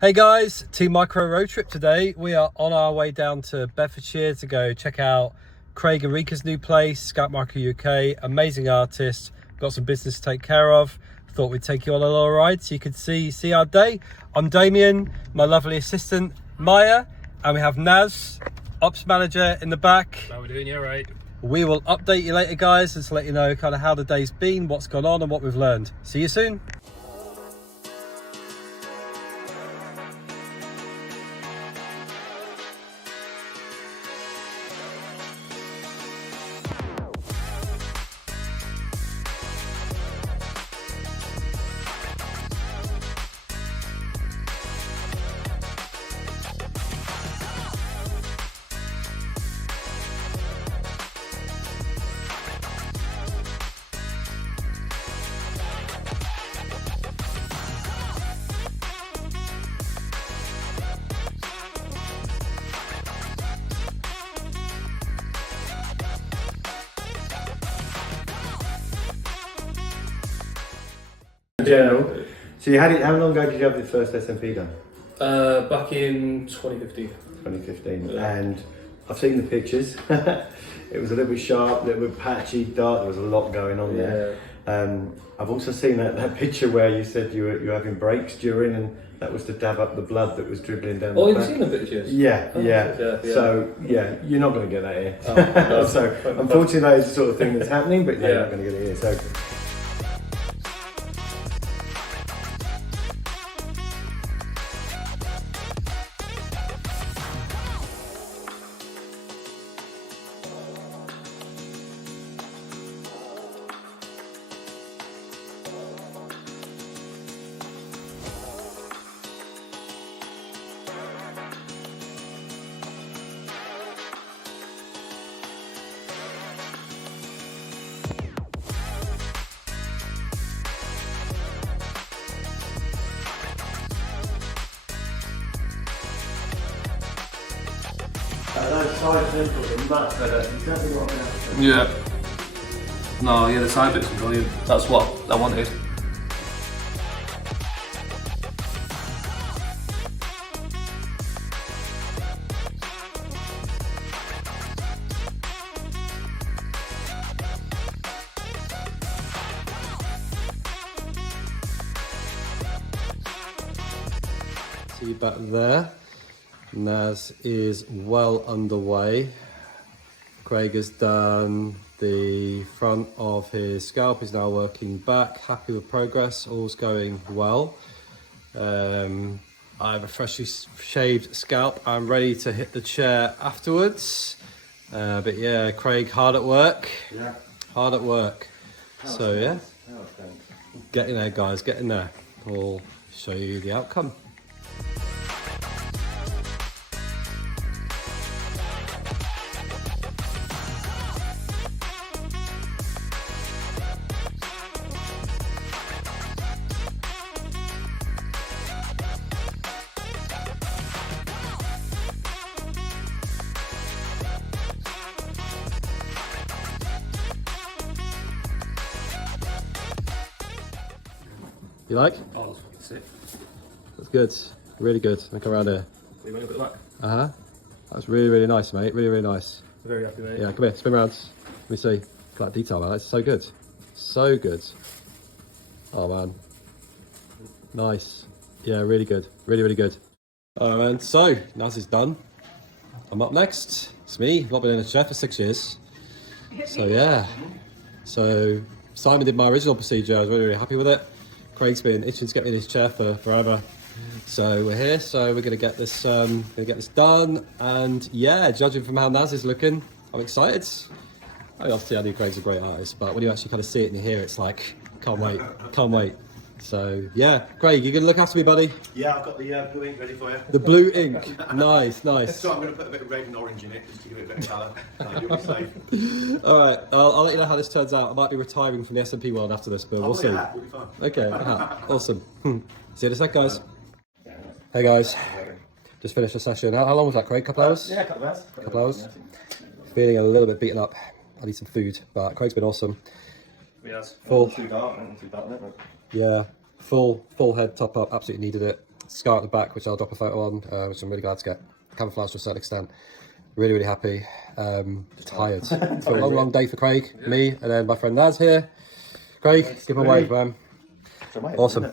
Hey guys, Team Micro road trip today. We are on our way down to Bedfordshire to go check out Craig and Rika's new place, Scalp Micro UK. Amazing artist, got some business to take care of. Thought we'd take you on a little ride so you could see our day. I'm Damien, my lovely assistant Maya, and we have Naz, ops manager in the back. How we doing? Yeah, right. We will update you later guys and to let you know kind of how the day's been, what's gone on and what we've learned. See you soon. General. So you had it. How long ago did you have the first SMP done? Back in 2015. 2015. Yeah. And I've seen the pictures. It was a little bit sharp, a little bit patchy, dark. There was a lot going on there. I've also seen that picture where you said you were having breaks during, and that was to dab up the blood that was dribbling down. Oh, the you've back. seen the pictures? Yeah. Yeah. So yeah, you're not going to get that here. Oh, no. So unfortunately, that is the sort of thing that's happening, but no, you're not going to get it here. So. Those side pimples are much better. Exactly what I'm after. Yeah. No, yeah, the side bits are brilliant. That's what I wanted. See you back there. Naz is well underway. Craig has done the front of his scalp, is now working back. Happy with progress, all's going well. I have a freshly shaved scalp. I'm ready to hit the chair afterwards. But yeah, Craig hard at work. Yeah. Hard at work. So yeah, get in there guys, get in there. We'll show you the outcome. You like? Oh, that's fucking sick. That's good. Really good. Look around here. You want to look at the back? Uh-huh. That's really nice, mate. Really nice. Very happy, mate. Yeah, come here. Spin around. Let me see. Look at that detail, man. That's so good. So good. Oh, man. Nice. Yeah, really good. Really good. Oh, man. So, Naz is done. I'm up next. It's me. I've not been in a chair for 6 years. So, yeah. So, Simon did my original procedure. I was really happy with it. Craig's been itching to get me in his chair for forever. So we're here, so we're gonna get this done. And yeah, judging from how Naz is looking, I'm excited. I mean, obviously I knew Craig's a great artist, but when you actually kind of see it and you hear it, it's like, can't wait. So yeah, Craig, you gonna look after me, buddy? Yeah, I've got the blue ink ready for you. The blue ink, nice. So I'm going to put a bit of red and orange in it just to give it a bit of colour. You'll be safe. All right, I'll let you know how this turns out. I might be retiring from the SMP world after this, but we'll see. We'll be fine. Okay, awesome. See you in a sec, guys. Hey guys, just finished the session. How long was that, Craig? Couple hours? Yeah, a couple of hours. Couple hours. Feeling a little bit beaten up. I need some food, but Craig's been awesome. Yes. Full. Too dark, isn't it? Yeah, full head top up. Absolutely needed it. scar at the back, which I'll drop a photo on, which I'm really glad to get camouflaged to a certain extent. Really, really happy. Tired. It's been a long, long day for Craig, me, and then my friend Naz here. Craig, give him a wave, man. Awesome.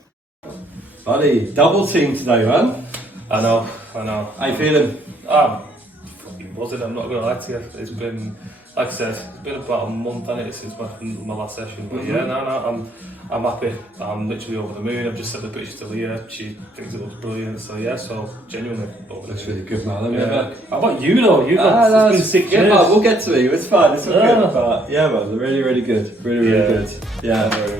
Buddy, double team today, man. I know. How you feeling? Fucking buzzing, I'm not gonna lie to you. It's been, like I said, it's been about a month, hasn't it, since my last session. But yeah, I'm happy. I'm literally over the moon. I've just sent the picture to Leah. She thinks it looks brilliant. So yeah, genuinely. Looks really good, man. Let me yeah. How about you though? It's been 6 years. We'll get to you. It's fine. It's all good. But yeah, man, really, really good. Really, really good. Yeah.